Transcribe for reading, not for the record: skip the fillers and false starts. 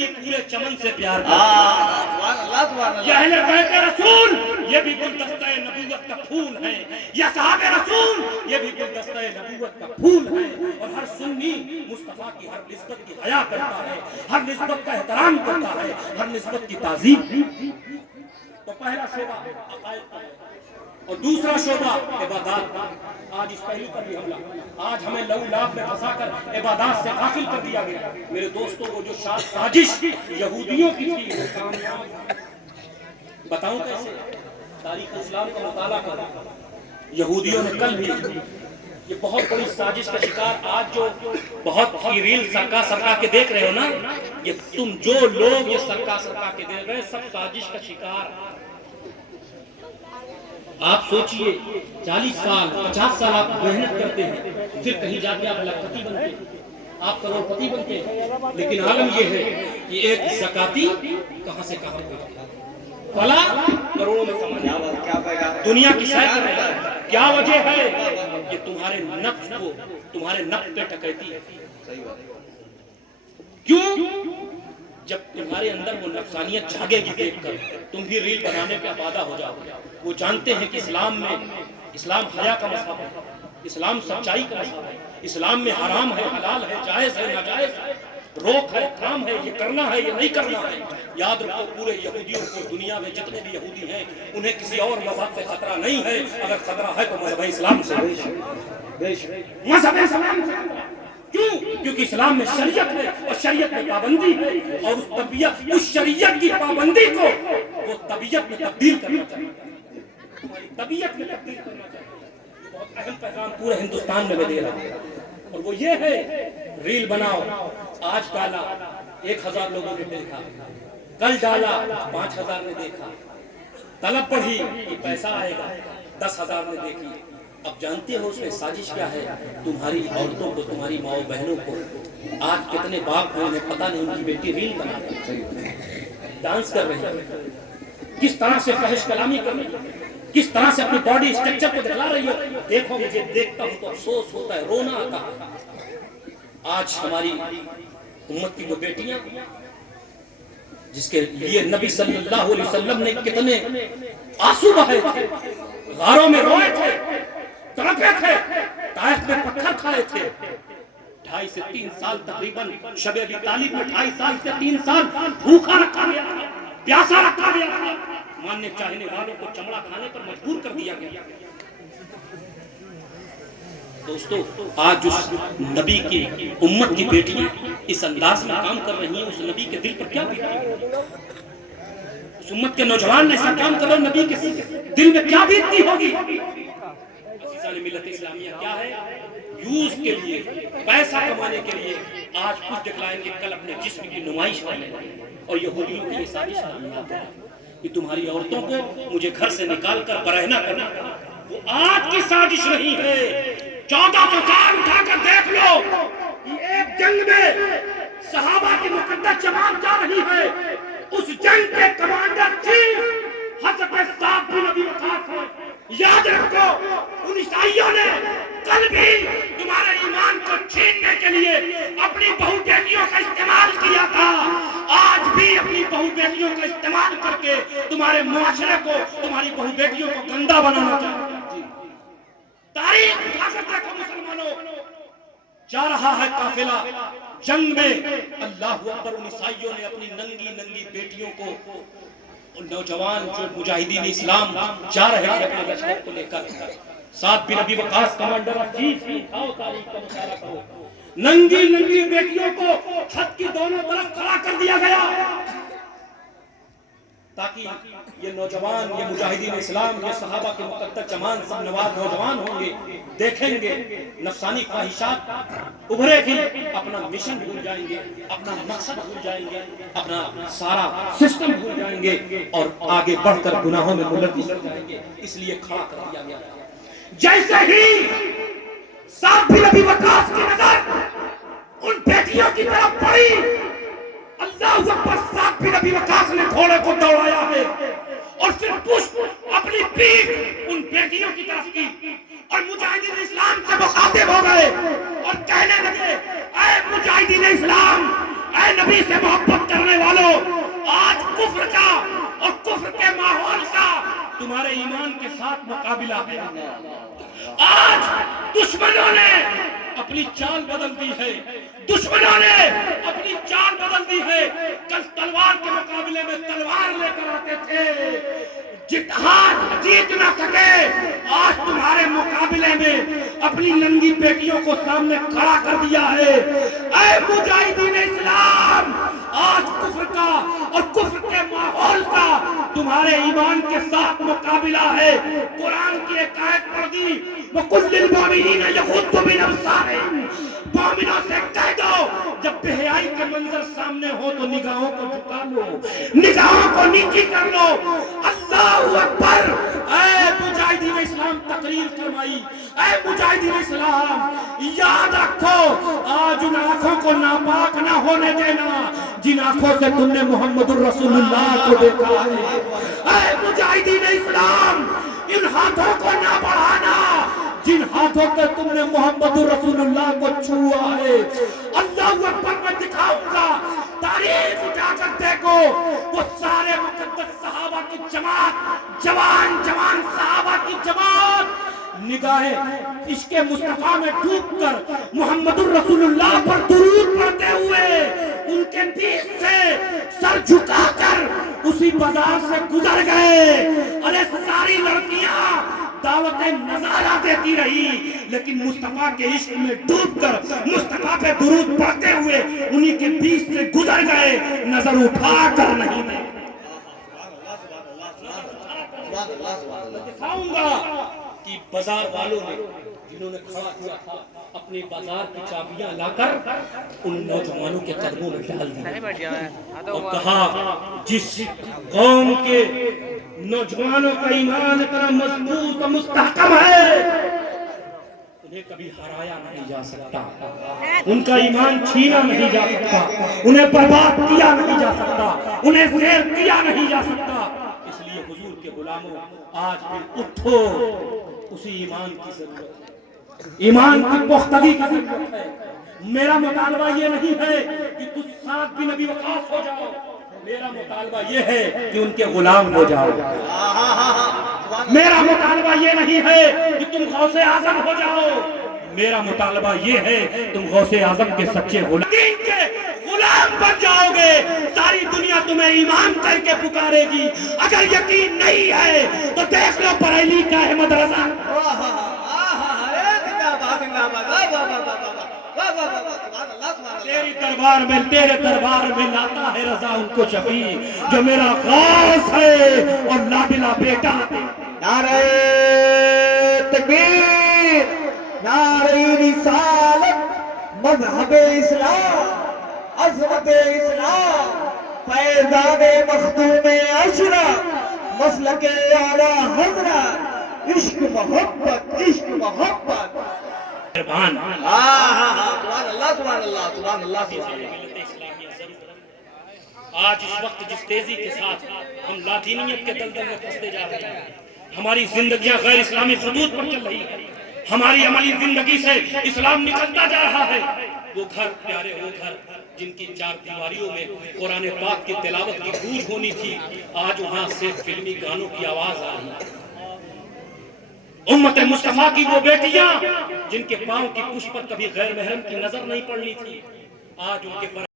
نہیں پورے چمن سے پیار کرتے. یہ اہل بیت رسول یہ بھی گلدستہ نبوت کا پھول ہے. یہ صحابہ رسول یہ بھی گلدستہ نبوت کا پھول ہے. اور ہر سنی مصطفیٰ کی ہر نسبت کی حیا کرتا ہے, ہر نسبت کا احترام کرتا ہے, ہر نسبت کی تعظیم. تو پہلا شعبہ عقائد کا ہے اور دوسرا شعبہ عبادات. آج اس پہلو پر بھی حملہ, آج ہمیں لو لاف میں پھنسا کر عبادات سے غافل کر دیا گیا. میرے دوستوں وہ جو سازش یہودیوں کی تھی وہ کامیاب. بتاؤں کیسے؟ تاریخ اسلام کا مطالعہ کرو. یہودیوں نے کل بھی یہ بہت بڑی سازش کا شکار, آج جو بہت سی ریل سرکا کے دیکھ رہے ہو نا, یہ تم جو لوگ یہ سرکا کے دیکھ رہے ہیں سب سازش کا شکار. آپ سوچئے 40 سال 50 سال آپ محنت کرتے ہیں, پھر کہیں جا کے آپ لاکھپتی بنتے ہیں, آپ کروڑ پتی بنتے ہیں, لیکن عالم یہ ہے کہ ایک زکاتی کہاں سے کہاں پہنچا, بھلا کروڑوں میں کمانے دنیا کی سیر کر رہا ہے. کیا وجہ ہے؟ یہ تمہارے نفس کو, تمہارے نفس پہ ٹکیتی ہے. کیوں؟ جب تمہارے اندر وہ نفسانیت جاگے گی دیکھ کر تم بھی ریل بنانے پہ آبادہ ہو جاؤ گے. وہ جانتے ہیں کہ اسلام میں, اسلام حیا کا مذہب ہے, اسلام سچائی کا مذہب ہے, اسلام میں حرام ہے حلال ہے, جائز ہے ناجائز ہے, روک ہے حرام ہے, یہ کرنا ہے یہ نہیں کرنا ہے. یاد رکھو پورے یہودیوں کو, دنیا میں جتنے بھی یہودی ہیں انہیں کسی اور مذہب سے خطرہ نہیں ہے. اگر خطرہ ہے تو مذہب اسلام سے, مذہب اسلام سے. کیوں؟ کیونکہ اسلام میں شریعت ہے اور شریعت میں پابندی ہے, اور اس شریعت کی پابندی کو وہ طبیعت میں تبدیل کرنا چاہیے, طبیعت میں تبدیل کرنا چاہیے. بہت اہم پیغام پورے ہندوستان میں دے رہا ہے, اور وہ یہ ہے ریل بناؤ. آج ڈالا 1000 لوگوں نے دیکھا, کل ڈالا 5000 نے دیکھا, طلب بڑھی کہ پیسہ آئے گا 10,000 نے دیکھی. اب جانتے ہو اس میں سازش کیا ہے؟ تمہاری عورتوں کو, تمہاری ماؤں بہنوں کو, آج کتنے باپ ہیں انہیں پتہ نہیں ان کی بیٹی ریل بنا رہی ہے, ڈانس کر رہی ہے, کس طرح سے فحش کلامی کر رہی ہے, کس طرح سے اپنی باڈی اسٹرکچر کو دکھلا رہی ہے. دیکھو مجھے دیکھتا ہوں تو افسوس ہوتا ہے, رونا آتا ہے. آج ہماری امت کی وہ بیٹیاں جس کے لیے نبی صلی اللہ علیہ وسلم نے کتنے آنسو بہائے تھے, غاروں میں روئے تھے, تڑپے تھے, طائف میں پتھر کھائے تھے. 2.5 سے 3 سال تقریباً شب ابی طالب میں 2.5 سال سے 3 سال بھوکا رکھا گیا تھا, پیاسا رکھا گیا تھا, ماننے چاہنے والوں کو چمڑا کھانے پر مجبور کر دیا گیا. دوستو آج اس نبی کی امت کی بیٹیاں اس انداز میں کام کر رہی ہیں, اس نبی کے دل پر کیا بیتی ہوگی؟ اس امت کے نوجوان ایسا کام کر رہے ہیں, نبی کے دل میں کیا بیتی ہوگی؟ عزیزان ملت اسلامیہ کیا ہے؟ یوز کے لیے, پیسہ کمانے کے لیے آج کچھ دکھلائیں گے, کل اپنے جسم کی نمائش کریں گے. اور یہودیوں کی یہ سازش کامیاب ہے کہ تمہاری عورتوں کو مجھے گھر سے نکال کر برہنہ کرنا. وہ آج کی سازش نہیں ہے, 1400 سال اٹھا کر دیکھ لو کہ ایک جنگ میں صحابہ کی مقدس جماعت جا رہی ہے, اس جنگ کے کمانڈر چیف حضرت سعد بن ابی وقاص ہیں. یاد رکھو ان عیسائیوں نے کل بھی تمہارے ایمان کو چھیننے کے لیے اپنی بہو بیٹیوں کا استعمال کیا تھا, آج بھی اپنی بہو بیٹیوں کا استعمال کر کے تمہارے معاشرے کو, تمہاری بہو بیٹیوں کو گندا بنانا چاہتے ہیں. تاریخ اٹھا کر دیکھو مسلمانوں, جا رہا ہے قافلہ جنگ میں, اللہ اکبر, ان عیسائیوں نے اپنی ننگی ننگی بیٹیوں کو, نوجوان جو مجاہدین اسلام جا رہے تھے اپنے لشکر کو لے کر, سعد بن ابی وقاص کمانڈر چیف, اٹھاؤ تاریخ کا مطالعہ کرو, ننگی ننگی بیٹیوں کو چھت کی دونوں طرف کھڑا کر دیا گیا تاکہ یہ نوجوان, یہ مجاہدین اسلام, یہ صحابہ کے مقدس جمان سب نواز نوجوان ہوں گے, دیکھیں گے نفسانی خواہشات ابھرے گی, اپنا مشن بھول جائیں گے, اپنا مقصد بھول جائیں گے, اپنا سارا سسٹم بھول جائیں گے, اور آگے بڑھ کر گناہوں میں ملوث ہو جائیں گے. اس لیے کھڑا کر دیا گیا. جیسے ہی سعد بن ابی وقاص کی نظر ان بیٹیوں کی طرف پڑی, اللہ اکبر, سعد بن ابی وقاص نے گھوڑے کو دوڑایا ہے اور پھر پشت اپنی پیٹھ ان بیٹیوں کی طرف کی, اور مجاہدین اسلام سے مخاطب ہو گئے اور کہنے لگے, اے مجاہدین اسلام, اے نبی سے محبت کرنے والوں، آج کفر کا اور کفر کے ماحول کا تمہارے ایمان کے ساتھ مقابلہ ہے۔ آج دشمنوں نے اپنی چال بدل دی ہے، دشمنوں نے اپنی چال بدل دی ہے۔ کل تلوار کے مقابلے میں تلوار لے کر آتے تھے، جہاد جیت نہ سکے، آج تمہارے مقابلے میں اپنی ننگی بیٹیوں کو سامنے کھڑا کر دیا ہے۔ اے مجاہدین اسلام، آج کفر کا اور کفر کے ماحول کا تمہارے ایمان کے ساتھ مقابلہ ہے۔ قرآن کی ایک آیت پڑھ دی، وَقُلْ لِلْمُؤْمِنِينَ يَغُضُّوا مِنْ أَبْصَارِهِمْ، مومنوں سے کہہ دو جب بے حیائی کے منظر سامنے ہو تو نگاہوں کو جھکا لو، نگاہوں کو نیچی کر لو۔ اللہ اکبر۔ اے مجاہدین اسلام تقریر فرمائی، اے مجاہدین اسلام یاد رکھو، آج ان آنکھوں کو ناپاک نہ ہونے دینا جن آنکھوں سے تم نے محمد الرسول اللہ کو دیکھا ہے۔ اے مجاہدین اسلام ان ہاتھوں کو نہ بڑھانا جن ہاتھوں سے تم نے محمد الرسول اللہ کو چھوا ہے۔ اللہ اکبر۔ میں دکھاؤں گا، تاریخ اٹھا کر دیکھو، وہ سارے مقدس صحابہ کی جماعت، جوان جوان صحابہ کی جماعت، نگاہیں عشق مصطفیٰ میں ڈوب کر محمد الرسول اللہ پر درود پڑھتے ہوئے ان کے بیچ سے سر جھکا کر اسی بازار سے گزر گئے۔ ارے ساری لڑکیاں دعوت نظارہ دیتی رہی، لیکن مصطفیٰ کے عشق میں ڈوب کر مصطفیٰ پہ درود پڑھتے ہوئے انہی کے بیچ سے گزر گئے، نظر اٹھا کر نہیں دے۔ دکھاؤں گا کہ بازار والوں نے جنہوں نے کھڑا کیا تھا اپنی بازار کی چابیاں لا کر ان نوجوانوں کے قدموں میں ڈال دی اور کہا جس قوم کے نوجوانوں کا ایمان اتنا مضبوط و مستحکم ہے انہیں کبھی ہرایا نہیں جا سکتا، ان کا ایمان چھینا نہیں جا سکتا، انہیں برباد کیا نہیں جا سکتا، انہیں زیر کیا نہیں جا سکتا۔ اس لیے حضور کے غلاموں آج بھی اٹھو، اسی ایمان کی ضرورت ہے، ایمان کی پختگی کی ضرورت ہے۔ میرا مطالبہ یہ نہیں ہے کہ تم ساتھ بھی نبی وقاص ہو جاؤ، میرا مطالبہ یہ ہے کہ ان کے غلام ہو جاؤ۔ میرا مطالبہ یہ نہیں ہے کہ تم غوث اعظم ہو جاؤ، میرا مطالبہ یہ ہے تم غوث اعظم کے سچے غلام بن جاؤ گے۔ ساری دنیا تمہیں ایمان کر کے پکارے گی، اگر یقین نہیں ہے تو دیکھ لو بریلی کا احمد رضا۔ تیرے دربار میں لاتا ہے رضا ان کو شفیع جو میرا غوث ہے اور لابلا بیٹا۔ نعرہ تکبیر، نعرہ رسالت، مذہب اسلام، عظمت اسلام، فیضان مختوم عشرہ، مسلک اعلیٰ حضرت، عشق محبت، عشق محبت۔ سبحان سبحان اللہ، سبحان اللہ، سبحان اللہ۔ آج اس وقت جس تیزی کے ساتھ ہم لادینیت کے دلدل میں پھنستے جا رہے ہیں، ہماری زندگیاں غیر اسلامی خطوط پر چل رہی ہیں، ہماری عملی زندگی سے اسلام نکلتا جا رہا ہے، وہ گھر پیارے، وہ گھر جن کی چار دیواریوں میں قرآن پاک کی تلاوت کی گونج ہونی تھی، آج وہاں سے فلمی گانوں کی آواز آ رہی ہے۔ امت مصطفیٰ کی وہ بیٹیاں جن کے پاؤں کی پشت پر کبھی غیر محرم کی نظر نہیں پڑنی تھی، آج ان کے پر